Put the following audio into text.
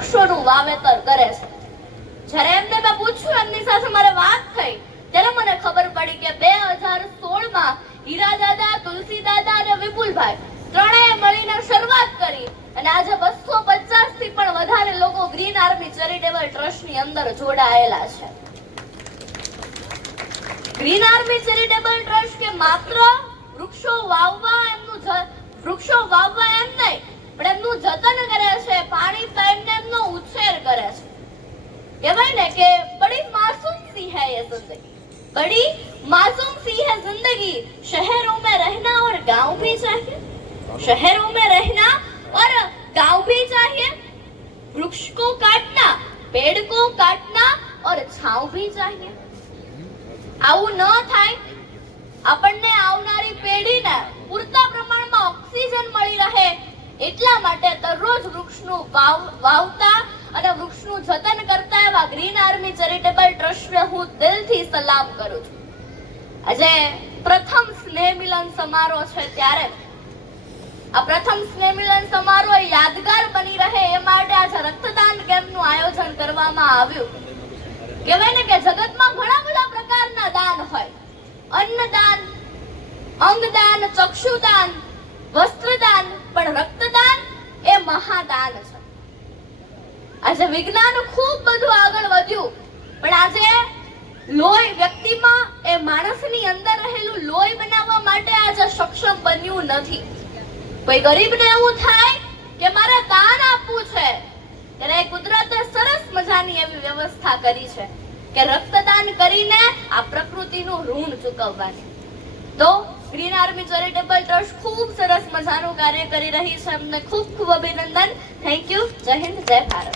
વૃક્ષોનું વાવેતર કરે છે. જ્યારે એમને મેં પૂછ્યું, એમની સાથે મારે વાત થઈ, ત્યારે મને ખબર પડી કે 2016માં હીરા દાદા, તુલસી દાદા અને વિપુલભાઈ ત્રણેય મળીને શરૂઆત કરી અને આજે 250 થી પણ વધારે લોકો ગ્રીન આર્મી ચેરિટેબલ ટ્રસ્ટની અંદર જોડાયેલા છે. ગ્રીન આર્મી ચેરિટેબલ ટ્રસ્ટ કે માત્ર વૃક્ષો વાવવા એમ નહીં, પણ એમનું જતન કરે છે, પાણી પાઈને એમનો ઉછેર કરે છે. કહેવાય ને કે બડી માसूम सी है ये जिंदगी, बड़ी मासूम सी है जिंदगी, शहरों में रहना और गांव भी चाहिए, शहरों में रहना और गांव भी चाहिए, वृक्ष को काटना, पेड़ को काटना और छांव भी चाहिए. આવું ન થાય, આપણને આવનારી પેઢીને પૂરતા પ્રમાણમાં ઓક્સિજન મળી રહે એટલા માટે દરરોજ વૃક્ષનું વાવતા અને વૃક્ષનું જતન કરતા એવા ગ્રીન આર્મી ચેરિટેબલ ટ્રસ્ટને હું દિલથી સલામ કરું છું. આજે પ્રથમ સ્નેહ મિલન સમારોહ છે, ત્યારે આ પ્રથમ સ્નેહ મિલન સમારોહ યાદગાર બની રહે એ માટે આજે રક્તદાન કેમ્પનું આયોજન કરવામાં આવ્યું. કહેવાય ને કે જગતમાં ઘણા બધા પ્રકારના દાન હોય, અન્નદાન, અંગદાન, ચક્ષુદાન, વસ્ત્રદાન, પણ રક્તદાન એ મહાદાન છે. આજે વિજ્ઞાન ખૂબ બધું આગળ વધ્યું, પણ આજે લોહી વ્યક્તિમાં એ માણસની અંદર રહેલું લોહી બનાવવા માટે આજે સક્ષમ બન્યું નથી. કોઈ ગરીબને એવું થાય કે મારે દાન આપવું છે, ત્યારે કુદરતે સરસ મજાની એવી વ્યવસ્થા કરી છે કે રક્તદાન કરીને આ પ્રકૃતિનું ઋણ ચૂકવવાની. તો ગ્રીન આર્મી ચેરિટેબલ ટ્રસ્ટ ખૂબ સરસ મજાનું કાર્ય કરી રહી છે. એમને ખૂબ ખૂબ અભિનંદન. Thank you. જય હિન્દ, જય ભારત.